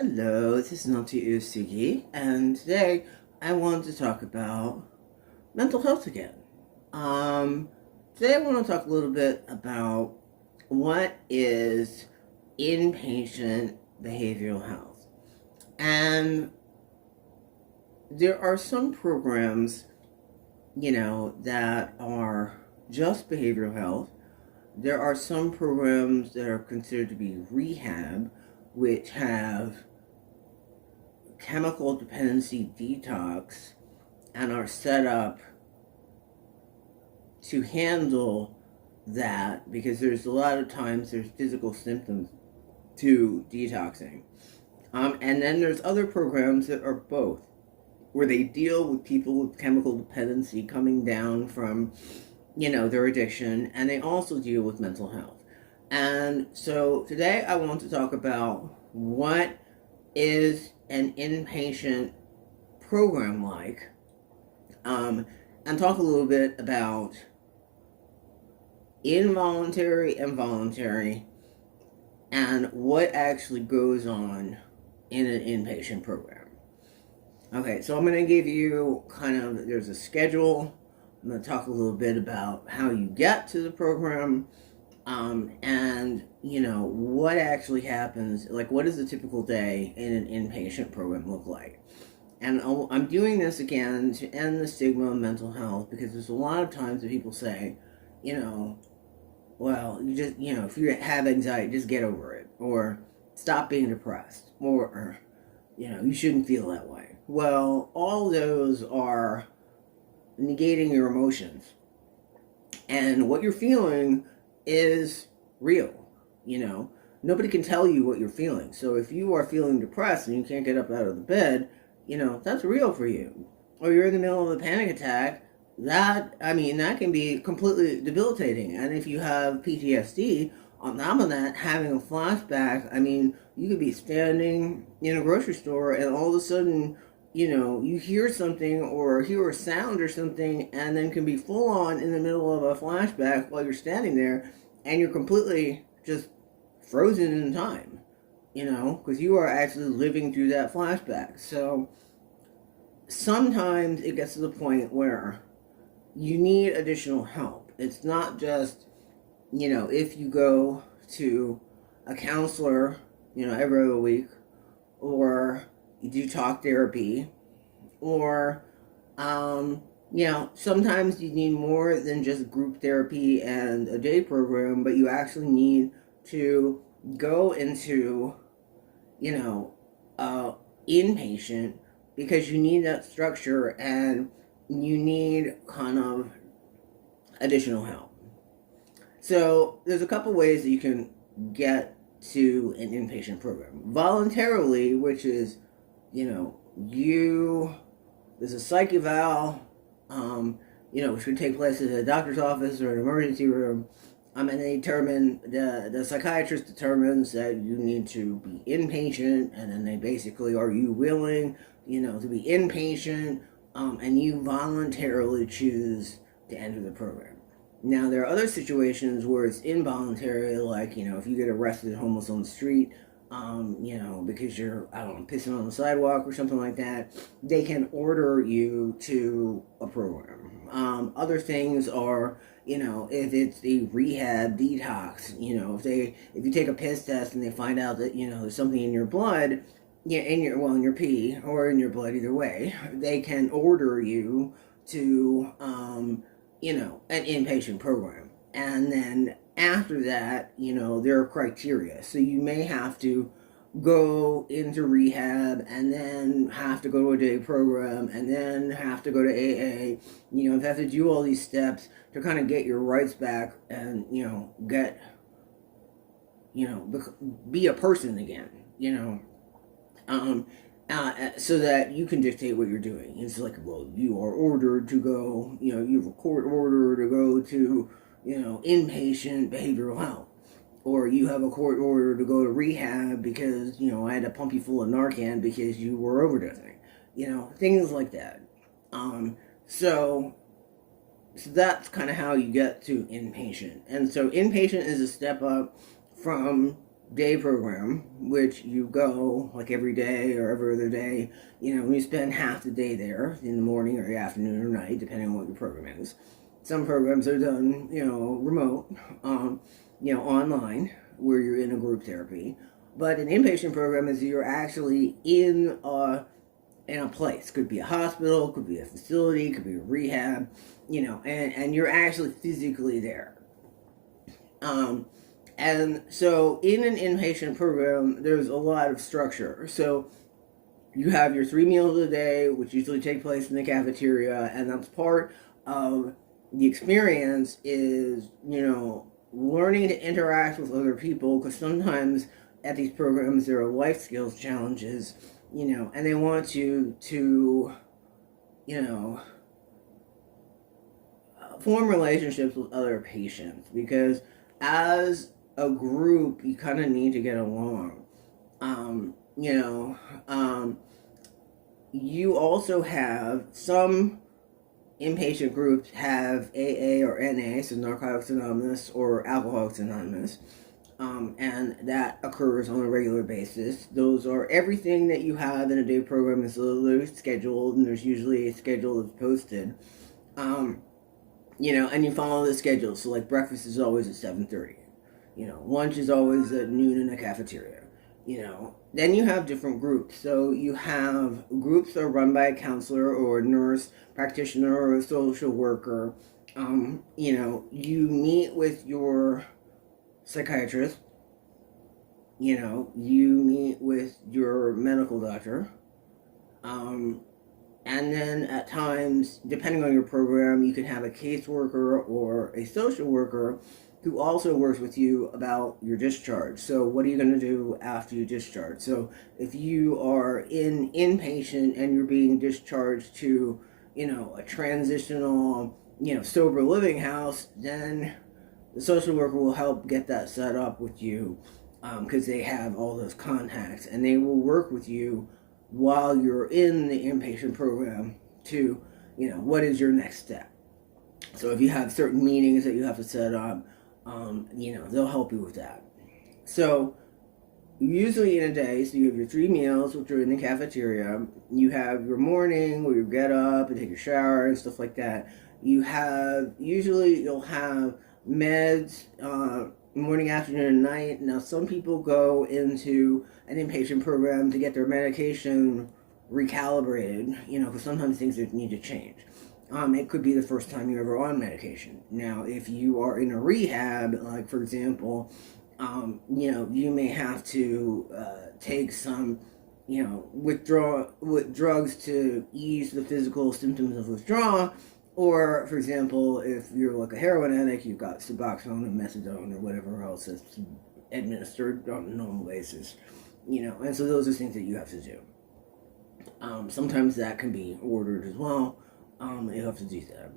Hello, this is Natsuya, and today I want to talk about mental health again. Um, Today I want to talk a little bit about what is inpatient behavioral health. And there are some programs, that are just behavioral health. There are some programs that are considered to be rehab, which have chemical dependency detox and are set up to handle that because there's a lot of times there's physical symptoms to detoxing. And then there's other programs that are both, where they deal with people with chemical dependency coming down from, their addiction, and they also deal with mental health. And so today I want to talk about what is an inpatient program like, and talk a little bit about involuntary and voluntary and what actually goes on in an inpatient program. Okay, so I'm going to give you there's a schedule. I'm going to talk a little bit about how you get to the program, and what actually happens, like what does a typical day in an inpatient program look like. And I'm doing this again to end the stigma of mental health, because there's a lot of times that people say, well, you just, if you have anxiety, just get over it, or stop being depressed, or you shouldn't feel that way. Well, all those are negating your emotions, and what you're feeling is real. Nobody can tell you what you're feeling. So if you are feeling depressed and you can't get up out of the bed, that's real for you. Or you're in the middle of a panic attack, that can be completely debilitating. And if you have PTSD, on top of that, having a flashback, you could be standing in a grocery store and all of a sudden, you hear something or hear a sound or something, and then can be full on in the middle of a flashback while you're standing there, and you're completely just frozen in time, because you are actually living through that flashback. So sometimes it gets to the point where you need additional help. It's not just, if you go to a counselor, every other week, or you do talk therapy, or, sometimes you need more than just group therapy and a day program, but you actually need to go into, inpatient, because you need that structure and you need additional help. So there's a couple ways that you can get to an inpatient program. Voluntarily, which is, there's a psych eval, which would take place at a doctor's office or an emergency room, and they determine, the psychiatrist determines that you need to be inpatient, and then they basically, are you willing, to be inpatient, and you voluntarily choose to enter the program. Now, there are other situations where it's involuntary, like, if you get arrested homeless on the street, because you're, pissing on the sidewalk or something like that, they can order you to a program. Other things are, if it's a rehab detox, if you take a piss test and they find out that, there's something in your blood, in your pee or in your blood, either way, they can order you to, an inpatient program. And then after that, there are criteria. So you may have to go into rehab and then have to go to a day program and then have to go to AA. You have to do all these steps to kind of get your rights back and, get, be a person again, so that you can dictate what you're doing. It's like, well, you are ordered to go, you have a court order to go to, inpatient behavioral health. Or you have a court order to go to rehab because, I had to pump you full of Narcan because you were overdosing. Things like that. So that's kind of how you get to inpatient. And so inpatient is a step up from day program, which you go like every day or every other day. You spend half the day there in the morning or the afternoon or night, depending on what your program is. Some programs are done, remote, online, where you're in a group therapy. But an inpatient program is you're actually in a place. Could be a hospital, could be a facility, could be a rehab, and you're actually physically there. Um, and so in an inpatient program, there's a lot of structure. So you have your 3 meals a day, which usually take place in the cafeteria, and that's part of the experience is, learning to interact with other people, because sometimes at these programs there are life skills challenges, and they want you to, you know, form relationships with other patients, because as a group you kind of need to get along. Um, you know, um, you also have some inpatient groups have AA or NA, so Narcotics Anonymous or Alcoholics Anonymous, and that occurs on a regular basis. Those are everything that you have in a day program is literally scheduled, and there's usually a schedule that's posted. Um, and you follow the schedule. So like breakfast is always at 7:30. Lunch is always at noon in the cafeteria. Then you have different groups. So you have groups that are run by a counselor or a nurse practitioner or a social worker. You meet with your psychiatrist. You meet with your medical doctor. Um, and then at times, depending on your program, you can have a caseworker or a social worker who also works with you about your discharge. So what are you going to do after you discharge? So if you are in inpatient and you're being discharged to, a transitional, sober living house, then the social worker will help get that set up with you, because they have all those contacts, and they will work with you while you're in the inpatient program to, what is your next step. So if you have certain meetings that you have to set up, they'll help you with that. So usually in a day, so you have your 3 meals, which are in the cafeteria. You have your morning where you get up and take a shower and stuff like that. You'll have meds, morning, afternoon, and night. Now some people go into an inpatient program to get their medication recalibrated, because sometimes things need to change. It could be the first time you're ever on medication. Now, if you are in a rehab, like for example, you may have to take some, with drugs to ease the physical symptoms of withdrawal. Or, for example, if you're like a heroin addict, you've got Suboxone and Methadone or whatever else that's administered on a normal basis. And so those are things that you have to do. Sometimes that can be ordered as well. You have to do that.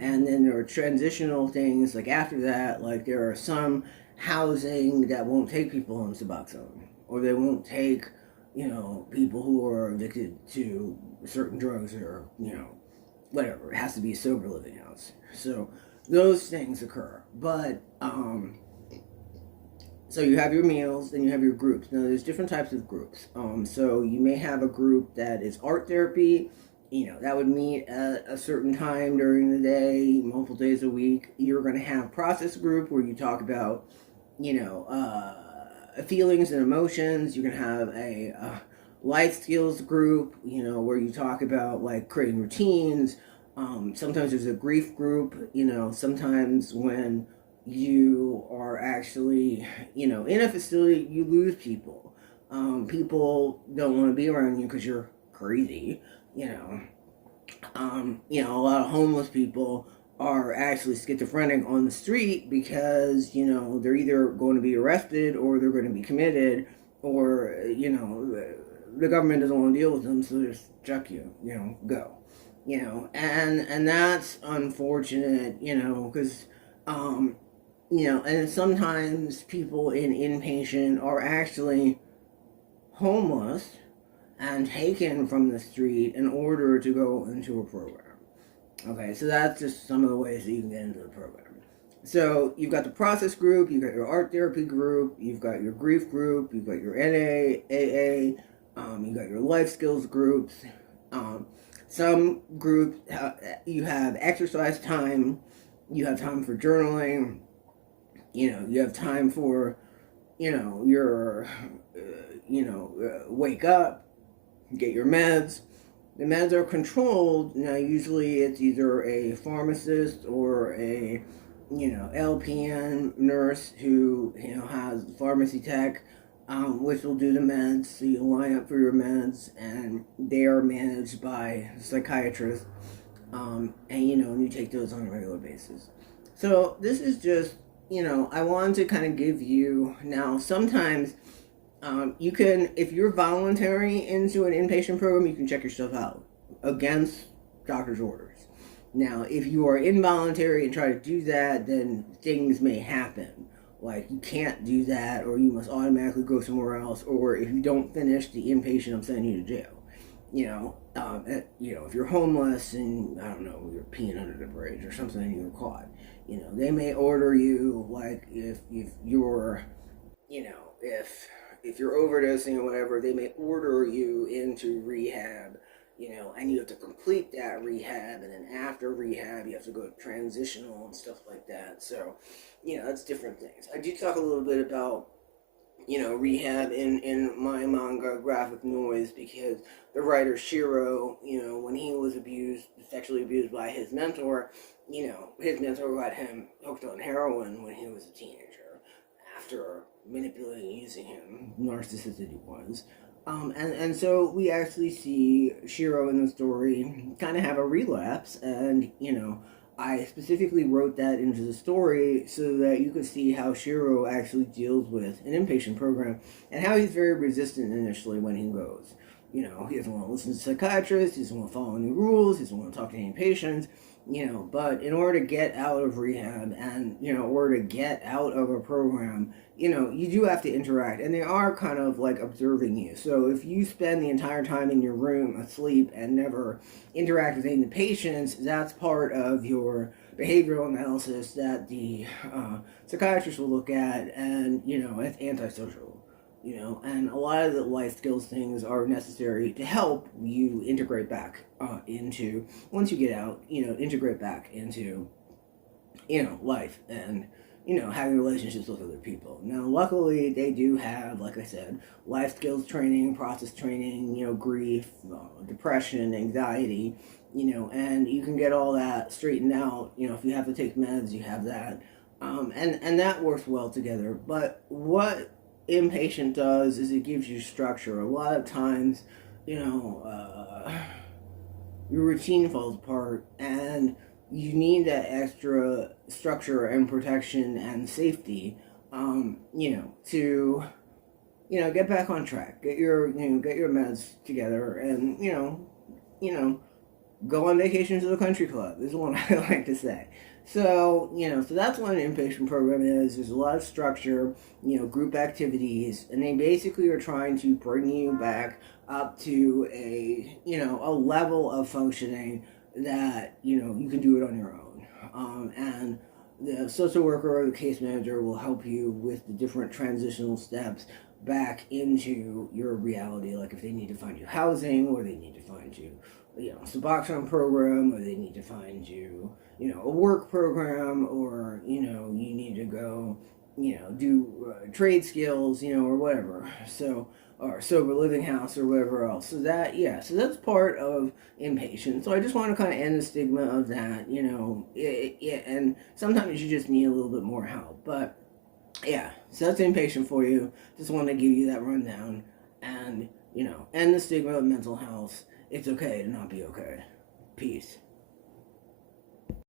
And then there are transitional things, like after that, like there are some housing that won't take people on Suboxone, or they won't take, people who are addicted to certain drugs, or, whatever. It has to be a sober living house. So those things occur. But, so you have your meals, and you have your groups. Now there's different types of groups. So you may have a group that is art therapy. That would meet at a certain time during the day, multiple days a week. You're going to have process group where you talk about, feelings and emotions. You're going to have a life skills group, where you talk about like creating routines. Sometimes there's a grief group, sometimes when you are actually, in a facility, you lose people. People don't want to be around you because you're crazy. A lot of homeless people are actually schizophrenic on the street because, they're either going to be arrested or they're going to be committed, or, the government doesn't want to deal with them, so they just chuck you, go. And that's unfortunate, because, and sometimes people in inpatient are actually homeless and taken from the street in order to go into a program. Okay, so that's just some of the ways that you can get into the program. So you've got the process group, you've got your art therapy group, you've got your grief group, you've got your NA, AA, you've got your life skills groups. Um, some groups, you have exercise time, you have time for journaling, you have time for, your, wake up, get your meds. The meds are controlled. Now, usually it's either a pharmacist or a, LPN nurse who, has pharmacy tech, which will do the meds. So you line up for your meds, and they are managed by psychiatrists. And you take those on a regular basis. So this is just, I wanted to kind of give you now. Sometimes you can, if you're voluntary into an inpatient program, you can check yourself out against doctor's orders. Now, if you are involuntary and try to do that, then things may happen. Like you can't do that, or you must automatically go somewhere else, or if you don't finish the inpatient, I'm sending you to jail. If you're homeless and I don't know, you're peeing under the bridge or something and you're caught, they may order you, like if you're, if you're overdosing or whatever, they may order you into rehab, and you have to complete that rehab, and then after rehab, you have to go to transitional and stuff like that. So, that's different things. I do talk a little bit about, rehab in my manga Graphic Noise, because the writer Shiro, when he was sexually abused by his mentor, his mentor got him hooked on heroin when he was a teenager after manipulating and using him, narcissist that he was. And so we actually see Shiro in the story kind of have a relapse, and, I specifically wrote that into the story so that you could see how Shiro actually deals with an inpatient program and how he's very resistant initially when he goes. He doesn't want to listen to psychiatrists, he doesn't want to follow any rules, he doesn't want to talk to any patients, but in order to get out of rehab and, in order to get out of a program, you do have to interact, and they are kind of like observing you. So if you spend the entire time in your room asleep and never interact with any of the patients, that's part of your behavioral analysis that the psychiatrist will look at, and, it's antisocial. And a lot of the life skills things are necessary to help you integrate back into, once you get out, integrate back into, life and, having relationships with other people. Now, luckily, they do have, like I said, life skills training, process training, grief, depression, anxiety, and you can get all that straightened out. If you have to take meds, you have that. And that works well together. But what Inpatient does is it gives you structure. A lot of times, your routine falls apart, and you need that extra structure and protection and safety, to, get back on track, get your meds together, and, go on vacation to the country club is what I like to say. So, so that's what an inpatient program is. There's a lot of structure, group activities, and they basically are trying to bring you back up to a level of functioning that, you can do it on your own. And the social worker or the case manager will help you with the different transitional steps back into your reality, like if they need to find you housing, or they need to find you, a Suboxone program, or they need to find you, a work program, or, you need to go, do trade skills, or whatever. So, or sober living house or whatever else. So that's part of inpatient. So I just want to kind of end the stigma of that, and sometimes you just need a little bit more help. But yeah, so that's inpatient for you. Just want to give you that rundown and, end the stigma of mental health. It's okay to not be okay. Peace.